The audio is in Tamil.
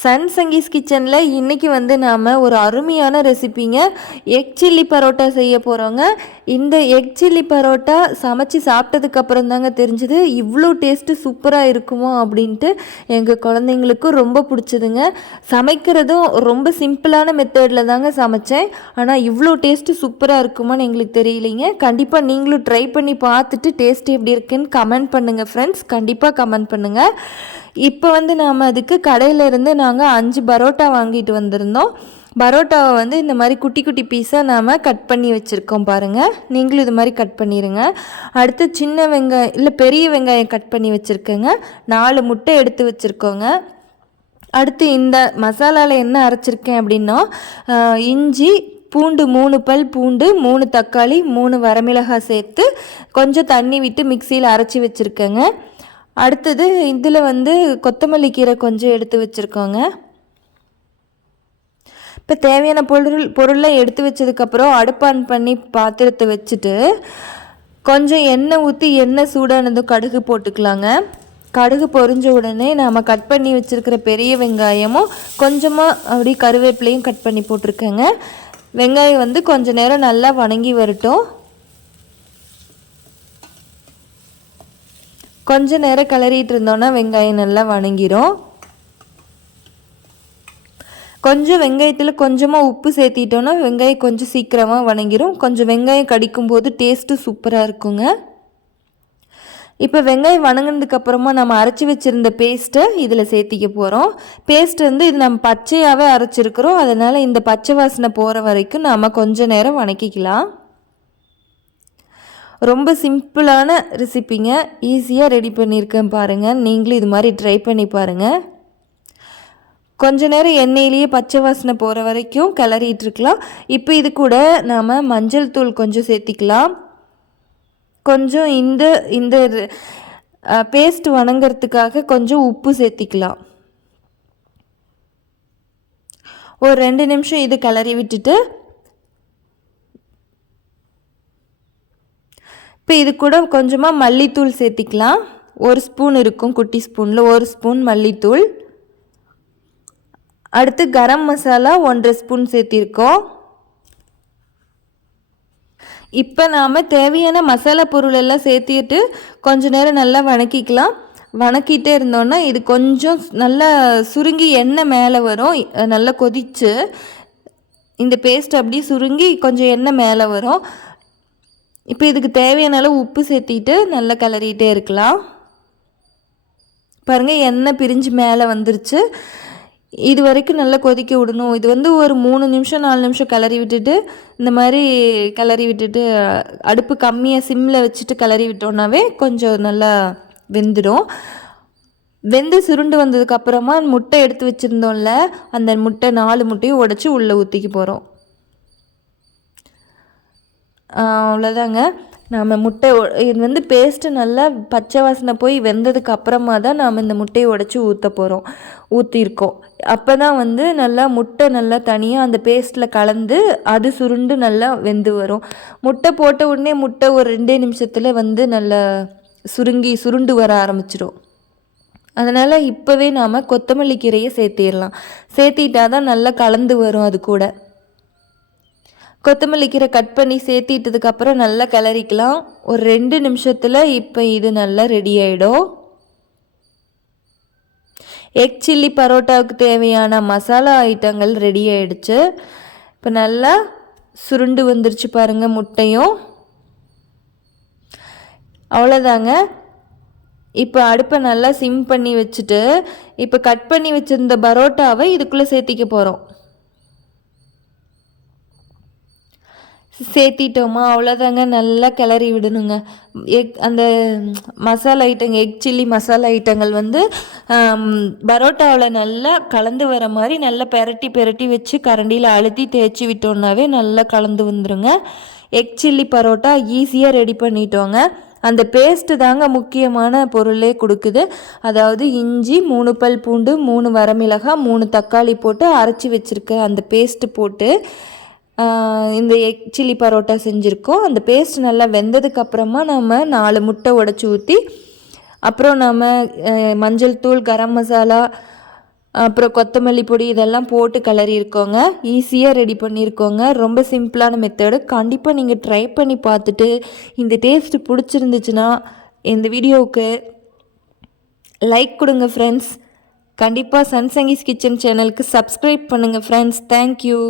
சன் சங்கீஸ் கிச்சனில் இன்றைக்கி வந்து நாம் ஒரு அருமையான ரெசிபிங்க. எக் சில்லி பரோட்டா செய்ய போகிறோங்க இந்த எக் சில்லி பரோட்டா சமைச்சு சாப்பிட்டதுக்கப்புறம் தாங்க தெரிஞ்சுது. இவ்வளோ டேஸ்ட்டு சூப்பராக இருக்குமோ அப்படின்ட்டு எங்கள் குழந்தைங்களுக்கும் ரொம்ப பிடிச்சதுங்க. சமைக்கிறதும் ரொம்ப சிம்பிளான மெத்தடில் தாங்க சமைச்சேன். ஆனால் இவ்வளோ டேஸ்ட்டு சூப்பராக இருக்குமான்னு எங்களுக்கு தெரியலைங்க. கண்டிப்பாக நீங்களும் ட்ரை பண்ணி பார்த்துட்டு டேஸ்ட் எப்படி இருக்குன்னு கமெண்ட் பண்ணுங்கள் ஃப்ரெண்ட்ஸ் கண்டிப்பாக கமெண்ட் பண்ணுங்கள் இப்போ வந்து நாம் அதுக்கு கடையிலேருந்து நாங்கள் அஞ்சு பரோட்டா வாங்கிட்டு வந்திருந்தோம். பரோட்டாவை வந்து இந்த மாதிரி குட்டி குட்டி பீஸாக நாம் கட் பண்ணி வச்சுருக்கோம் பாருங்கள் நீங்களும் இது மாதிரி கட் பண்ணிடுங்க அடுத்து சின்ன வெங்காயம் இல்லை பெரிய வெங்காயம் கட் பண்ணி வச்சுருக்கேங்க. நாலு முட்டை எடுத்து வச்சுருக்கோங்க. அடுத்து இந்த மசாலாவில் என்ன அரைச்சிருக்கேன் அப்படின்னா இஞ்சி பூண்டு மூணு பல் பூண்டு மூணு தக்காளி மூணு வரமிளகாய் சேர்த்து கொஞ்சம் தண்ணி விட்டு மிக்சியில் அரைச்சி வச்சுருக்கேங்க. அடுத்தது இதில் வந்து கொத்தமல்லி கீரை கொஞ்சம் எடுத்து வச்சுருக்கோங்க. இப்போ தேவையான பொருள் பொருளை எடுத்து வச்சதுக்கப்புறம் அடுப்பான் பண்ணி பாத்திரத்தை வச்சுட்டு கொஞ்சம் எண்ணெய் ஊற்றி எண்ணெய் சூடானதும் கடுகு போட்டுக்கலாங்க. கடுகு பொரிஞ்ச உடனே நாம் கட் பண்ணி வச்சுருக்கிற பெரிய வெங்காயமும் கொஞ்சமாக அப்படி கருவேப்பிலையும் கட் பண்ணி போட்டிருக்கேங்க. வெங்காயம் வந்து கொஞ்சம் நேரம் நல்லா வணங்கி வரட்டும். கொஞ்ச நேரம் கிளறிட்டு இருந்தோன்னா வெங்காயம் நல்லா வணங்கிரும். கொஞ்சம் வெங்காயத்தில் கொஞ்சமாக உப்பு சேர்த்திட்டோன்னா வெங்காயம் கொஞ்சம் சீக்கிரமாக வணங்கிரும். கொஞ்சம் வெங்காயம் கடிக்கும் போது டேஸ்ட்டு சூப்பராக இருக்குங்க. இப்போ வெங்காயம் வணங்கினதுக்கப்புறமா நம்ம அரைச்சி வச்சுருந்த பேஸ்ட்டை இதில் சேர்த்திக்க போகிறோம் பேஸ்ட் வந்து இது நம்ம பச்சையாகவே அரைச்சிருக்கிறோம். அதனால் இந்த பச்சை வாசனை போகிற வரைக்கும் நாம் கொஞ்சம் நேரம் வணக்கிக்கலாம். ரொம்ப சிம்பிளான ரெசிப்பிங்க ஈஸியாக ரெடி பண்ணியிருக்கேன் பாருங்கள் நீங்களும் இது மாதிரி ட்ரை பண்ணி பாருங்கள் கொஞ்ச நேரம் எண்ணெயிலேயே பச்சை வாசனை போகிற வரைக்கும் கிளறிட்டு இருக்கலாம். இப்போ இது கூட நாம் மஞ்சள் தூள் கொஞ்சம் சேர்த்திக்கலாம். கொஞ்சம் இந்த இந்த பேஸ்ட் வணங்கிறதுக்காக கொஞ்சம் உப்பு சேர்த்திக்கலாம். ஒரு ரெண்டு நிமிஷம் இது கிளறி விட்டுட்டு இப்போ இது கூட கொஞ்சமாக மல்லித்தூள் சேர்த்திக்கலாம். ஒரு ஸ்பூன் இருக்கும் குட்டி ஸ்பூனில் ஒரு ஸ்பூன் மல்லித்தூள். அடுத்து கரம் மசாலா ஒன்றரை ஸ்பூன் சேர்த்திருக்கோம். இப்போ நாம் தேவையான மசாலா பொருள் எல்லாம் சேர்த்திட்டு கொஞ்ச நேரம் நல்லா வணக்கிக்கலாம். வணக்கிட்டே இருந்தோன்னா இது கொஞ்சம் நல்லா சுருங்கி எண்ணெய் மேலே வரும் நல்லா கொதிச்சு. இந்த பேஸ்ட் அப்படியே சுருங்கி கொஞ்சம் எண்ணெய் மேலே வரும். இப்போ இதுக்கு தேவையான அளவு உப்பு சேர்த்திட்டு நல்லா கிளறிட்டே இருக்கலாம். பாருங்கள் எண்ணெய் பிரிஞ்சு மேலே வந்துருச்சு. இது வரைக்கும் நல்லா கொதிக்க விடணும். இது வந்து ஒரு மூணு நிமிஷம் நாலு நிமிஷம் கிளறி விட்டுட்டு இந்த மாதிரி கிளறி விட்டுட்டு அடுப்பு கம்மியாக சிம்மில் வச்சுட்டு கிளறி விட்டோன்னாவே கொஞ்சம் நல்லா வெந்துடும். வெந்து சுருண்டு வந்ததுக்கப்புறமா முட்டை எடுத்து வச்சுருந்தோம்ல அந்த முட்டை நாலு முட்டையும் உடச்சி உள்ளே ஊற்றிக்க போகிறோம் அவ்வளோதாங்க நாம் முட்டை இது வந்து பேஸ்ட்டு நல்லா பச்சை வாசனை போய் வெந்ததுக்கு அப்புறமா தான் நாம் இந்த முட்டையை உடச்சி ஊற்ற போகிறோம் ஊற்றிருக்கோம் அப்போ தான் வந்து நல்லா முட்டை நல்லா தனியாக அந்த பேஸ்ட்டில் கலந்து அது சுருண்டு நல்லா வெந்து வரும். முட்டை போட்ட உடனே முட்டை ஒரு ரெண்டே நிமிஷத்தில் வந்து நல்லா சுருங்கி சுருண்டு வர ஆரம்பிச்சிடும் அதனால் இப்போவே நாம் கொத்தமல்லி கீரையை சேர்த்திடலாம். சேர்த்திட்டா தான் நல்லா கலந்து வரும் அது கூட. கொத்தமல்லி கீரை கட் பண்ணி சேர்த்திட்டதுக்கு அப்புறம் நல்லா கிளறிக்கலாம். ஒரு ரெண்டு நிமிஷத்தில் இப்போ இது நல்லா ரெடி ஆகிடும் எக் சில்லி பரோட்டாவுக்கு தேவையான மசாலா ஐட்டங்கள் ரெடி ஆயிடுச்சு. இப்போ நல்லா சுருண்டு வந்துருச்சு பாருங்கள் முட்டையும். அவ்வளோதாங்க இப்போ அடுப்பை நல்லா சிம் பண்ணி வச்சுட்டு இப்போ கட் பண்ணி வச்சுருந்த பரோட்டாவை இதுக்குள்ளே சேர்த்திக்க போகிறோம் சேர்த்திட்டோமா அவ்வளோதாங்க நல்லா கிளறி விடணுங்க. எக் அந்த மசாலா ஐட்டங்கள் எக் சில்லி மசாலா ஐட்டங்கள் வந்து பரோட்டாவில் நல்லா கலந்து வர மாதிரி நல்லா பெரட்டி பெரட்டி வச்சு கரண்டியில் அழுத்தி தேய்ச்சி விட்டோம்னாவே நல்லா கலந்து வந்துடுங்க எக் சில்லி பரோட்டா ஈஸியாக ரெடி பண்ணிட்டோங்க. அந்த பேஸ்ட்டு தாங்க முக்கியமான பொருளே கொடுக்குது. அதாவது இஞ்சி மூணு பல் பூண்டு மூணு வரமிளகாய் மூணு தக்காளி போட்டு அரைச்சி வச்சுருக்க அந்த பேஸ்ட்டு போட்டு இந்த எக் சில்லி பரோட்டா செஞ்சுருக்கோம். அந்த பேஸ்ட் நல்லா வெந்ததுக்கு அப்புறமா நம்ம நாலு முட்டை உடச்சி ஊற்றி அப்புறம் நம்ம மஞ்சள் தூள் கரம் மசாலா அப்புறம் கொத்தமல்லி பொடி இதெல்லாம் போட்டு கிளறி இருக்கோங்க. ஈஸியாக ரெடி பண்ணியிருக்கோங்க ரொம்ப சிம்பிளான மெத்தடு கண்டிப்பாக நீங்கள் ட்ரை பண்ணி பார்த்துட்டு இந்த டேஸ்ட்டு பிடிச்சிருந்துச்சுன்னா இந்த வீடியோவுக்கு லைக் கொடுங்க ஃப்ரெண்ட்ஸ் கண்டிப்பாக சன்சங்கீஸ் கிச்சன் சேனலுக்கு சப்ஸ்கிரைப் பண்ணுங்கள் ஃப்ரெண்ட்ஸ் தேங்க்யூ